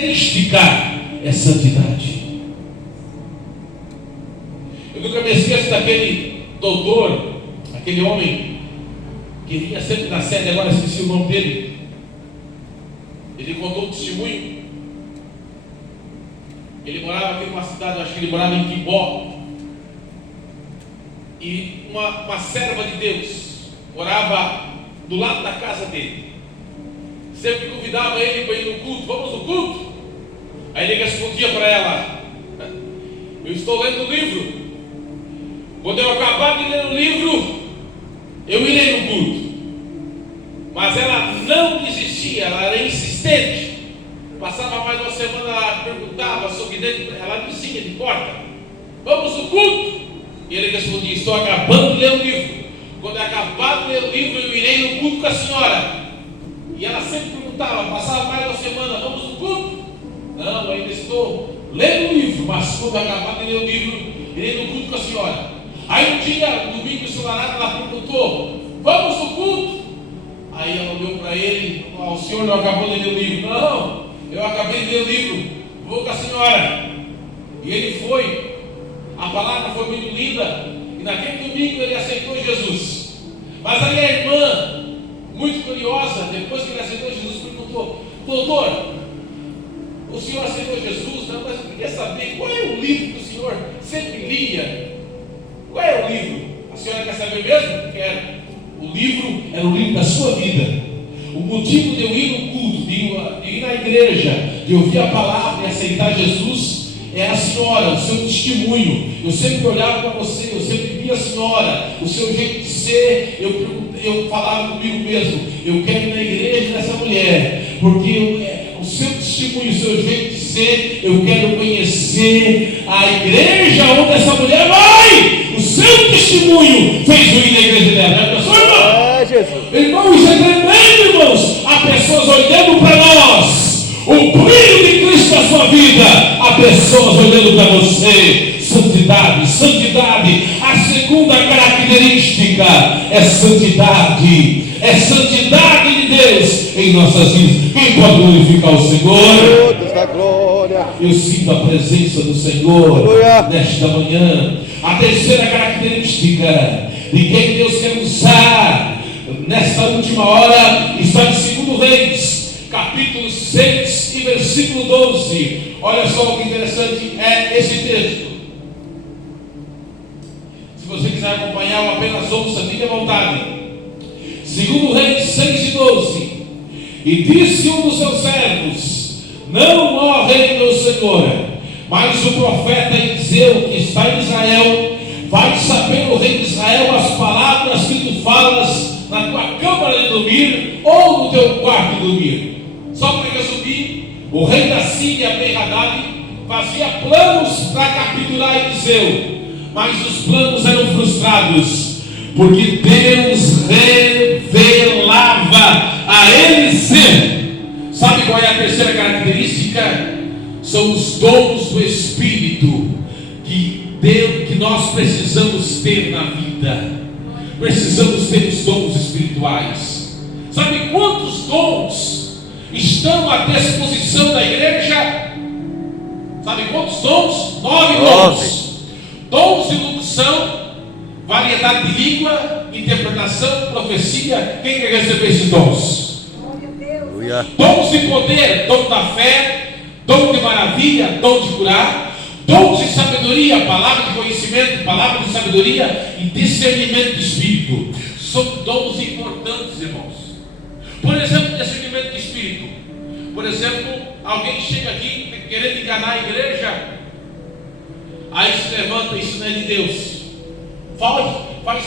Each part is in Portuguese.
característica é santidade. Eu nunca me esqueço daquele doutor, aquele homem que vinha sempre na sede, agora esqueci o nome dele. Ele contou um testemunho. Ele morava aqui numa cidade, acho que ele morava em Timbó. E uma serva de Deus morava do lado da casa dele. Sempre convidava ele para ir no culto. Vamos no culto? Aí ele respondia para ela: eu estou lendo o livro. Quando eu acabar de ler o livro, eu irei no culto. Mas ela não desistia, ela era insistente. Passava mais uma semana, ela perguntava, sorridente, ela dizia de porta: vamos no culto? E ele respondia: estou acabando de ler o livro. Quando eu acabar de ler o livro, eu irei no culto com a senhora. E ela sempre perguntava, passava mais uma semana: vamos no culto? Não, ainda estou lendo o livro, mas quando eu acabar de ler o livro, irei no culto com a senhora. Aí um dia, domingo ensolarado, ela perguntou: vamos no culto? Aí ela olhou para ele: o senhor não acabou de ler o livro? Não, eu acabei de ler o livro, vou com a senhora. E ele foi. A palavra foi muito linda, e naquele domingo ele aceitou Jesus. Mas aí a irmã, muito curiosa, depois que ele aceitou Jesus, perguntou: doutor, o senhor aceitou Jesus? Não, mas eu queria saber qual é o livro que o senhor sempre lia. Qual é o livro? A senhora quer saber mesmo? Quero. O livro era o livro da sua vida. O motivo de eu ir no culto, de ir na igreja, de ouvir a palavra e aceitar Jesus, é a senhora, o seu testemunho. Eu sempre olhava para você, eu sempre via a senhora, o seu jeito de ser. Eu falava comigo mesmo: eu quero ir na igreja dessa mulher, porque o seu testemunho, o seu jeito de ser, eu quero conhecer a igreja onde essa mulher vai. O seu testemunho fez eu ir na igreja dela. Já pensou, irmão? Jesus. Irmão, isso é tremendo, irmãos. Há pessoas olhando para nós, o brilho de Cristo na sua vida. Há pessoas olhando para você. Santidade, santidade. A segunda característica é santidade. É santidade de Deus em nossas vidas. Quem pode glorificar o Senhor? Deus da glória. Eu sinto a presença do Senhor nesta manhã. A terceira característica de quem Deus quer usar nesta última hora está em 2 Reis, capítulo 6 e versículo 12. Olha só que interessante é esse texto. Se você quiser acompanhar, ou apenas ouça, fique à vontade. 2 Reis 6 e 12. E disse um dos seus servos: não, ó rei meu senhor, mas o profeta Eliseu, que está em Israel, vai saber o rei de Israel as palavras que tu falas na tua câmara de dormir ou no teu quarto de dormir. Só para resumir, o rei da Síria, Ben-Hadad, fazia planos para capturar Eliseu, mas os planos eram frustrados, porque Deus revelava a Eliseu. Sabe qual é a terceira característica? São os dons do Espírito que nós precisamos ter na vida. Precisamos ter os dons espirituais. Sabe quantos dons estão à disposição da igreja? Sabe quantos dons? 9 dons. Dons de locução, variedade de língua, interpretação, profecia. Quem quer receber esses dons? Dons de poder, dom da fé, dom de maravilha, dom de curar, dons de sabedoria, palavra de conhecimento, palavra de sabedoria e discernimento de espírito. São dons importantes, irmãos. Por exemplo, discernimento de espírito. Por exemplo, alguém chega aqui querendo enganar a igreja, aí se levanta: isso não é de Deus. Faz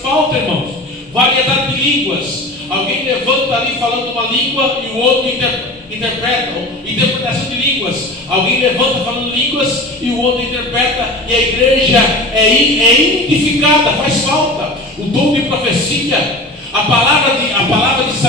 falta, irmãos. Variedade de línguas. Alguém levanta ali falando uma língua e o outro interpreta. Interpretação de línguas. Alguém levanta falando línguas e o outro interpreta, e a igreja é identificada. Faz falta. O dom de profecia, a palavra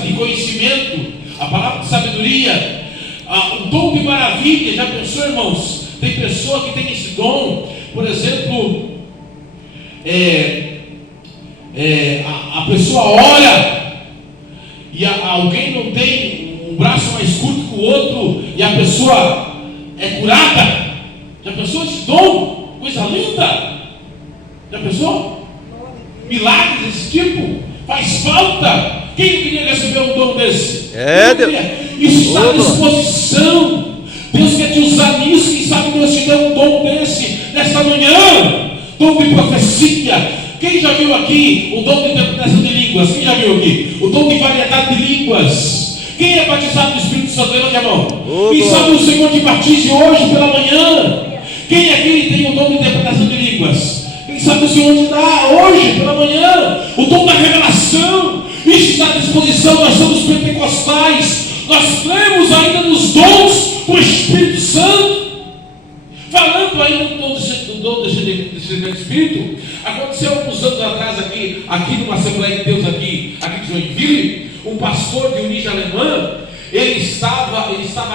de conhecimento, a palavra de sabedoria, o dom de maravilha. Já pensou, irmãos? Tem pessoa que tem esse dom. Por exemplo, a pessoa ora e alguém não tem um braço mais curto que o outro e a pessoa é curada. Já pensou esse dom? Coisa linda. Já pensou? Milagres desse tipo? Faz falta. Quem queria receber um dom desse? Deus. Isso está à disposição. Deus quer te usar nisso. Quem sabe Deus te deu um dom desse nesta manhã. Dom de profecia. Quem já viu aqui o dom de interpretação de línguas? Quem já viu aqui? O dom de variedade de línguas. Quem é batizado no Espírito Santo? Levante a mão. Quem sabe o Senhor te batize hoje pela manhã? Quem aqui tem o dom de interpretação de línguas? Quem sabe o Senhor te dá hoje pela manhã o dom da revelação? Isso está à disposição. Nós somos pentecostais. Nós cremos ainda nos dons do Espírito Santo. Falando ainda do dom do Espírito, aconteceu alguns anos atrás aqui numa Assembleia de Deus aqui de Joinville, um pastor de origem alemã, ele estava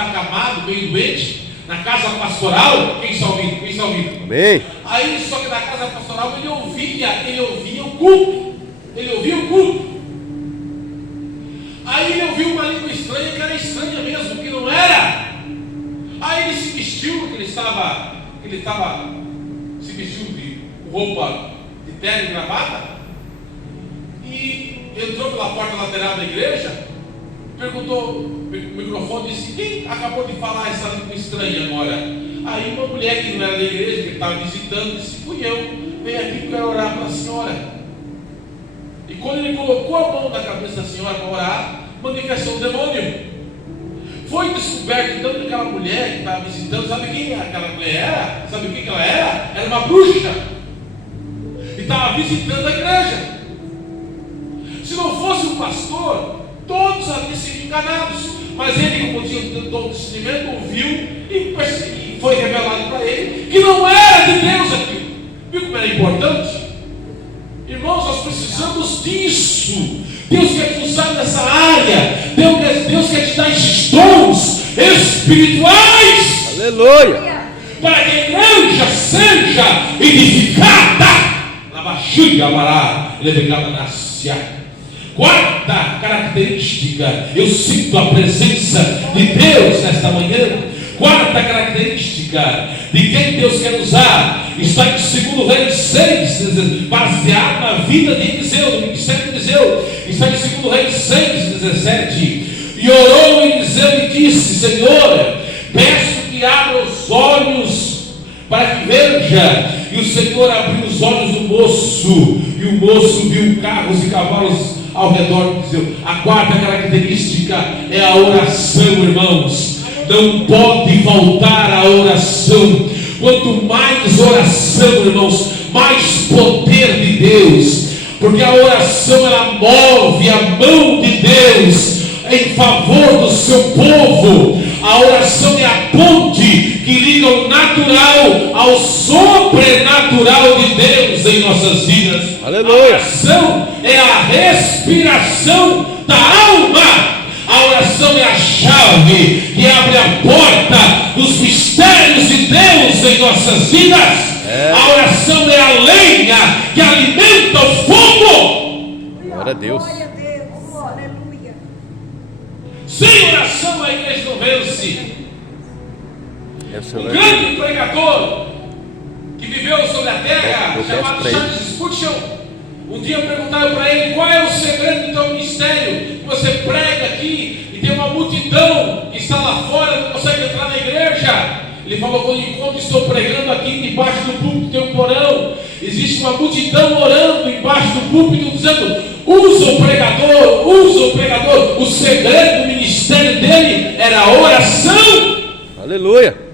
acamado, meio doente, na casa pastoral. Quem está ouvindo? Amém. Aí, só que na casa pastoral ele ouvia o culto. Aí ele ouviu uma língua estranha, que era estranha mesmo, que não era. Aí ele se vestiu, ele se vestiu com roupa de terno e gravata, e entrou pela porta lateral da igreja, perguntou o microfone, disse: quem acabou de falar essa língua estranha agora? Aí uma mulher que não era da igreja, que ele estava visitando, disse: fui eu, venho aqui porque eu quero orar para a senhora. E quando ele colocou a mão na cabeça da senhora para orar, manifestou o demônio. Foi descoberto então que aquela mulher que estava visitando, sabe quem aquela mulher era? Sabe o que ela era? Era uma bruxa. E estava visitando a igreja. Se não fosse um pastor, todos ali seriam enganados. Mas ele, como tinha todo o discernimento, ouviu e foi revelado para ele que não era de Deus aquilo. Viu como era importante? Irmãos, nós precisamos disso. Deus quer te usar nessa área. Deus quer te dar esses dons espirituais. Aleluia. Para que a igreja seja edificada. Na baixinha, amará, levegada na cia. Quarta característica, eu sinto a presença de Deus nesta manhã. Quarta característica de quem Deus quer usar está em 2 Reis 6, baseado na vida de Eliseu, do ministério de Eliseu. Está em 2 Reis 6:17. E orou Eliseu e disse: Senhor, peço que abra os olhos para que veja. E o Senhor abriu os olhos do moço, e o moço viu carros e cavalos ao redor de Eliseu. A quarta característica é a oração, irmãos. Não pode faltar a oração. Quanto mais oração, irmãos, mais poder de Deus. Porque a oração, ela move a mão de Deus em favor do seu povo. A oração é a ponte que liga o natural ao sobrenatural de Deus em nossas vidas. Aleluia. A oração é a respiração da alma. A oração é a chave que abre a porta dos mistérios de Deus em nossas vidas. A oração é a lenha que alimenta o fogo. Glória a Deus. Aleluia. Sem oração a igreja não vence. Um grande pregador que viveu sobre a terra, chamado Charles Spurgeon, um dia perguntaram para ele: qual é o segredo do teu ministério? Você prega aqui e tem uma multidão que está lá fora, não consegue entrar na igreja. Ele falou: enquanto estou pregando aqui debaixo do púlpito tem um porão, existe uma multidão orando embaixo do púlpito dizendo: usa o pregador, usa o pregador. O segredo do ministério dele era a oração. Aleluia.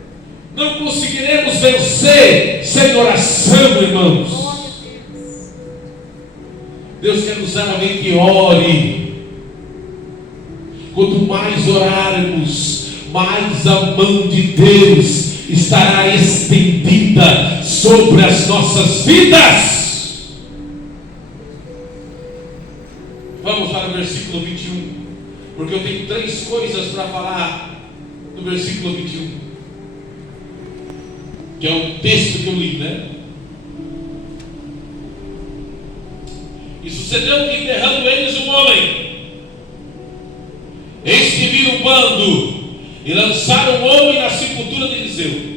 Não conseguiremos vencer sem oração, irmãos. Deus quer usar alguém que ore. Quanto mais orarmos, mais a mão de Deus estará estendida sobre as nossas vidas. Vamos para o versículo 21, porque eu tenho 3 coisas para falar no versículo 21, que é um texto que eu li, né? E sucedeu que, enterrando eles um homem, eis que viram um bando E lançaram o homem na sepultura de Eliseu.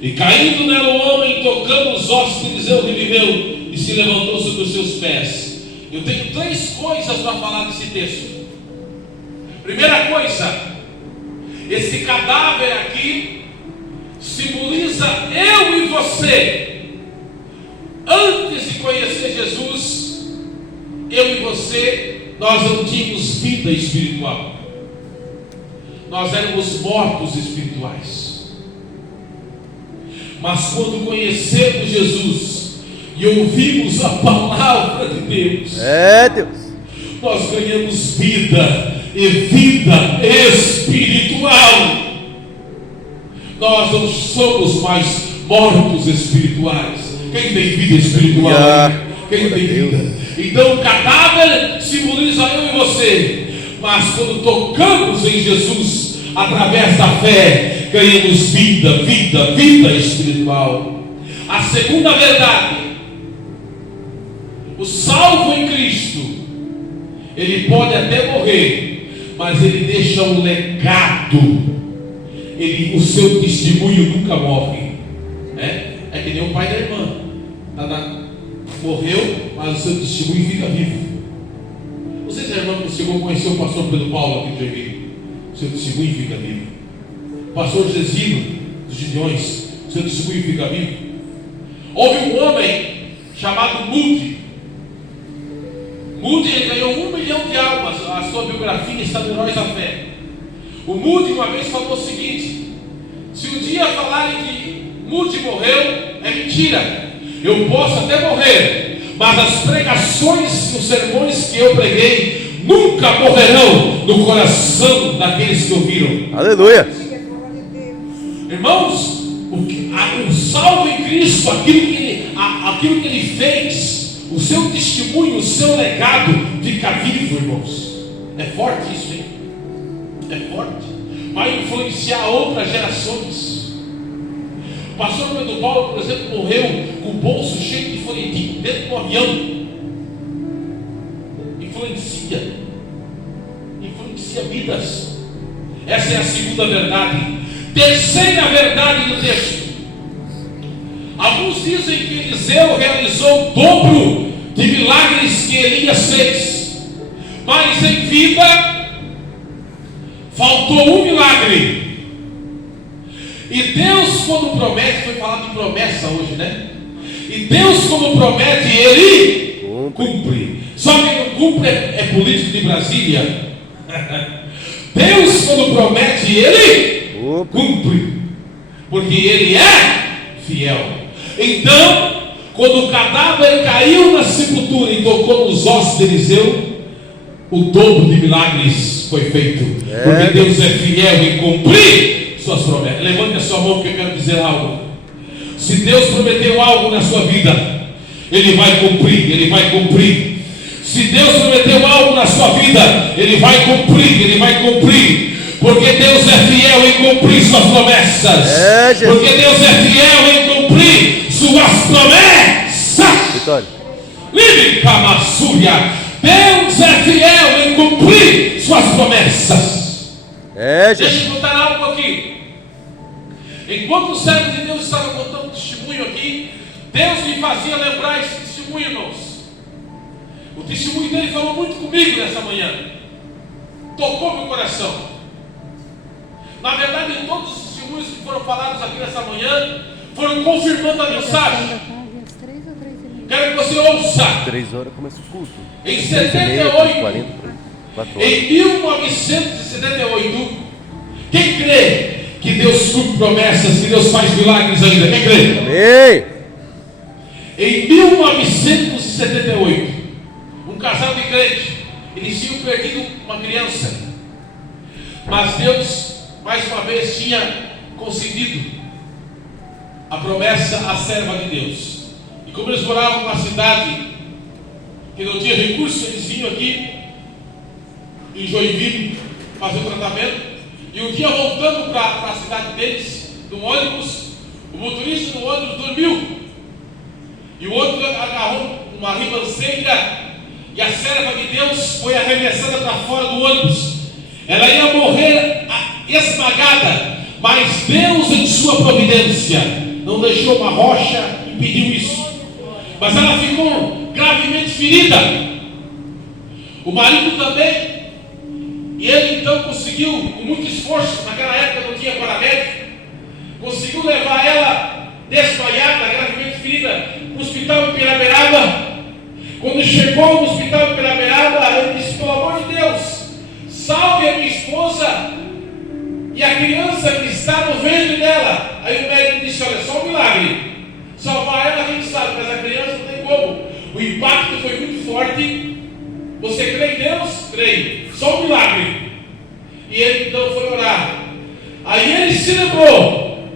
E caindo nela o homem, tocando os ossos de Eliseu, reviveu e se levantou sobre os seus pés. Eu tenho 3 coisas para falar desse texto. Primeira coisa, esse cadáver aqui simboliza eu e você. Antes de conhecer Jesus, eu e você, nós não tínhamos vida espiritual. Nós éramos mortos espirituais. Mas quando conhecemos Jesus e ouvimos a palavra de Deus, Deus. nós ganhamos vida e vida espiritual. Nós não somos mais mortos espirituais. Quem tem vida espiritual? Quem tem vida? Então o cadáver simboliza eu e você. Mas quando tocamos em Jesus, através da fé, ganhamos vida, vida, vida espiritual. A segunda verdade: o salvo em Cristo, ele pode até morrer, mas ele deixa um legado. O seu testemunho nunca morre. É que nem o pai da irmã. Morreu, mas o seu testemunho fica vivo. Vocês, irmãos, que chegou a conhecer o pastor Pedro Paulo aqui de Joinville, o seu testemunho fica vivo. O pastor Gesino dos Gideões, o seu testemunho fica vivo. Houve um homem chamado Moody. Moody, ele ganhou 1 milhão de almas. A sua biografia está no Heróis da Fé. O Moody uma vez falou o seguinte: se um dia falarem que Moody morreu, é mentira. Eu posso até morrer, mas as pregações e os sermões que eu preguei nunca morrerão no coração daqueles que ouviram. Aleluia. Irmãos, o salvo em Cristo, aquilo que ele fez, o seu testemunho, o seu legado fica vivo, irmãos. É forte isso, hein? É forte. Vai influenciar outras gerações. O pastor Pedro Paulo, por exemplo, morreu com o bolso cheio de folhetim dentro do avião. Influencia vidas. Essa é a segunda verdade. Terceira verdade do texto: alguns dizem que Eliseu realizou o dobro de milagres que Elias fez, mas em vida faltou um milagre. E Deus, quando promete, foi falado de promessa hoje, né? E Deus, quando promete, Ele cumpre. Só quem não cumpre é político de Brasília. Deus, quando promete, Ele cumpre, porque Ele é fiel. Então, quando o cadáver caiu na sepultura e tocou nos ossos de Eliseu, o dobro de milagres foi feito, porque Deus é fiel em cumprir suas promessas. Levante a sua mão, que eu quero dizer algo. Se Deus prometeu algo na sua vida, Ele vai cumprir, Ele vai cumprir. Se Deus prometeu algo na sua vida, Ele vai cumprir, Ele vai cumprir. Porque Deus é fiel em cumprir suas promessas. Porque Deus é fiel em cumprir suas promessas. Vitória. Livre Camassúria. Deus é fiel em cumprir suas promessas. Deixa eu contar algo aqui. Enquanto o servo de Deus estava contando testemunho aqui, Deus me fazia lembrar esse testemunho, irmãos. O testemunho dele falou muito comigo nessa manhã. Tocou meu coração. Na verdade, todos os testemunhos que foram falados aqui nessa manhã foram confirmando a mensagem. Quero que você ouça. 3 horas começa o culto. Em 78, em 1978, quem crê que Deus cumpre promessas, que Deus faz milagres ainda? Quem crê? Amém. Em 1978, um casal de crente, eles tinham perdido uma criança, mas Deus, mais uma vez, tinha concedido a promessa à serva de Deus. E como eles moravam numa cidade que não tinha recursos, eles vinham aqui em Joinville fazer o tratamento. E um dia, voltando para a cidade deles, no ônibus, o motorista do ônibus dormiu. E o outro agarrou uma ribanceira, e a serva de Deus foi arremessada para fora do ônibus. Ela ia morrer esmagada, mas Deus, em sua providência, não deixou uma rocha impediu isso. Mas ela ficou gravemente ferida. O marido também. E ele então conseguiu, com muito esforço, naquela época não tinha paramédico, conseguiu levar ela desmaiada, gravemente ferida, para o hospital em Piraberaba. Quando chegou no hospital em Piraberaba, ele disse: pelo amor de Deus, salve a minha esposa e a criança que está no ventre dela. Aí o médico disse: olha, só um milagre, salvar ela a gente sabe, mas a criança não tem como. O impacto foi muito forte. Você crê em Deus? Creio. Só um milagre. E ele então foi orar. Aí ele se lembrou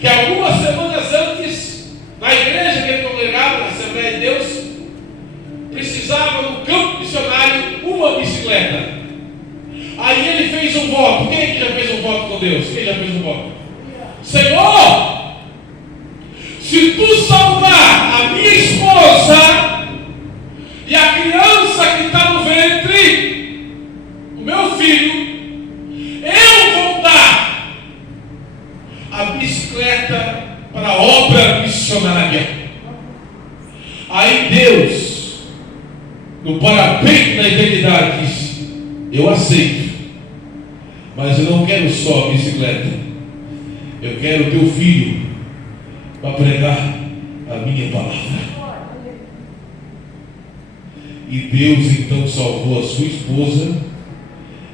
que algumas semanas antes, na igreja que ele congregava, na Assembleia de Deus, precisava no campo missionário uma bicicleta. Aí ele fez um voto. Quem é que já fez um voto com Deus? Quem já fez um voto? Senhor, se tu salvar a minha esposa e a criança que está no ventre, o meu filho, eu vou dar a bicicleta para a obra missionária. Aí Deus, no parapeito da eternidade, disse: eu aceito, mas eu não quero só a bicicleta, eu quero o teu filho para pregar a minha palavra. E Deus então salvou a sua esposa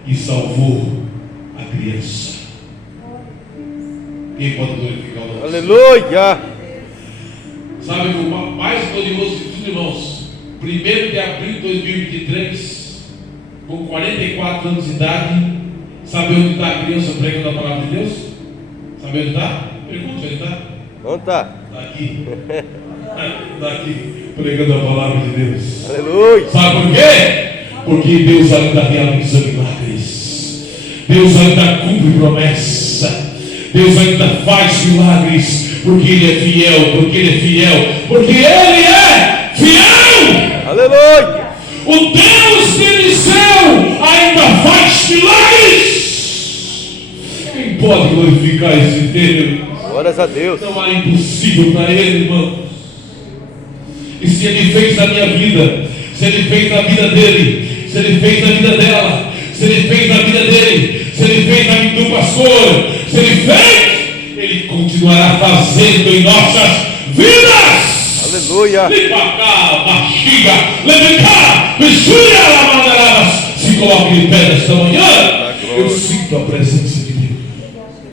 e salvou a criança. Quem pode glorificar o nome? Aleluia! Sabe o mais glorioso de tudo, irmãos? 1º de abril de 2023, com 44 anos de idade, sabe onde está a criança pregando a palavra de Deus? Sabe onde está? Pergunta onde está. Onde está? Está aqui. Está aqui, pregando a palavra de Deus. Aleluia! Sabe por quê? Porque Deus ainda realiza milagres. Deus ainda cumpre promessa. Deus ainda faz milagres. Porque Ele é fiel. Porque Ele é fiel. Porque Ele é fiel. Aleluia! O Deus de Eliseu ainda faz milagres. Quem pode glorificar esse Deus? Glórias a Deus. Não há impossível para Ele, irmão. E se Ele fez na minha vida, se Ele fez na vida dele, se Ele fez na vida dela, se Ele fez na vida dele, se Ele fez na vida do pastor, se Ele fez, Ele continuará fazendo em nossas vidas. Aleluia! Lipacá, machiga, levicá, mistura, lamandarabas. Se coloque de pé nesta manhã. Eu sinto a presença de